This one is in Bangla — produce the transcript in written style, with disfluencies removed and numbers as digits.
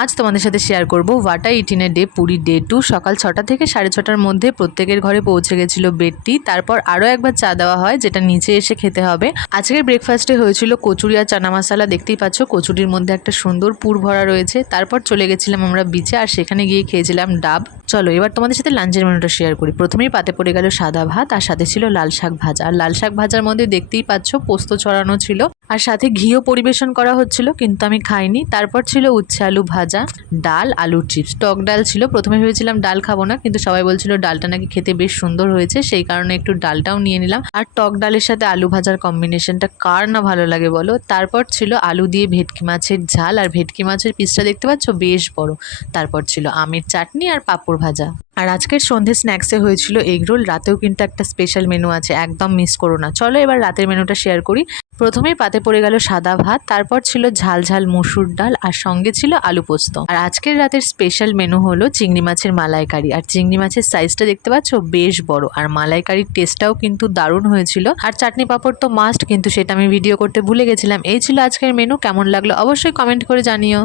আজ তোমাদের সাথে শেয়ার করব ওয়াটা ইটিনে ডে পুরী ডে 2। সকাল 6টা থেকে 6:30টার মধ্যে প্রত্যেকের ঘরে পৌঁছে গেছিল বেডটি। তারপর আরও একবার চা দেওয়া হয়, যেটা নিচে এসে খেতে হবে। আজকের ব্রেকফাস্টে হয়েছিল কচুরি আর চানা মশলা। দেখতেই পাচ্ছ কচুরির মধ্যে একটা সুন্দর পুর ভরা রয়েছে। তারপর চলে গেছিলাম আমরা বিচে, আর সেখানে গিয়ে খেয়েছিলাম ডাব। চলো এবার তোমাদের সাথে লাঞ্চের মেনুটা শেয়ার করি। প্রথমেই পাতে পড়ে গেল সাদা ভাত, আর সাথে ছিল লাল শাক ভাজা। আর লাল শাক ভাজার মধ্যে দেখতেই পাচ্ছ পোস্ত ছড়ানো ছিল, আর সাথে ঘিও পরিবেশন করা হচ্ছিল, কিন্তু আমি খাইনি। তারপর ছিল উচ্ছে আলু ভাজা, ডাল, আলুর চিপস, টক ডাল ছিল। প্রথমে ভেবেছিলাম ডাল খাবো না, কিন্তু সবাই বলছিল ডালটা নাকি খেতে বেশ সুন্দর হয়েছে, সেই কারণে একটু ডালটাও নিয়ে নিলাম। আর টক ডালের সাথে আলু ভাজার কম্বিনেশনটা কার না ভালো লাগে বলো। তারপর ছিল আলু দিয়ে ভেটকি মাছের ঝাল, আর ভেটকি মাছের পিসটা দেখতে পাচ্ছ বেশ বড়। তারপর ছিল আমের চাটনি আর পাঁপড় ভাজা। আর আজকের সন্ধ্যে স্ন্যাক্সে হয়েছিল এগরোল। রাতেও কিন্তু একটা স্পেশাল মেনু আছে, একদম মিস করো না। চলো এবার রাতের মেনুটা শেয়ার করি। প্রথমেই পাতে পড়ে গেল সাদা ভাত, তারপর ছিল ঝাল ঝাল মসুর ডাল, আর সঙ্গে ছিল আলু পোস্ত। আর আজকের রাতের স্পেশাল মেনু হলো চিংড়ি মাছের মালাইকারি। আর চিংড়ি মাছের সাইজটা দেখতে পাচ্ছ বেশ বড়, আর মালাইকারির টেস্টটাও কিন্তু দারুণ হয়েছিল। আর চাটনি পাঁপড় তো মাস্ট, কিন্তু সেটা আমি ভিডিও করতে ভুলে গেছিলাম। এই ছিল আজকের মেনু। কেমন লাগলো অবশ্যই কমেন্ট করে জানিও।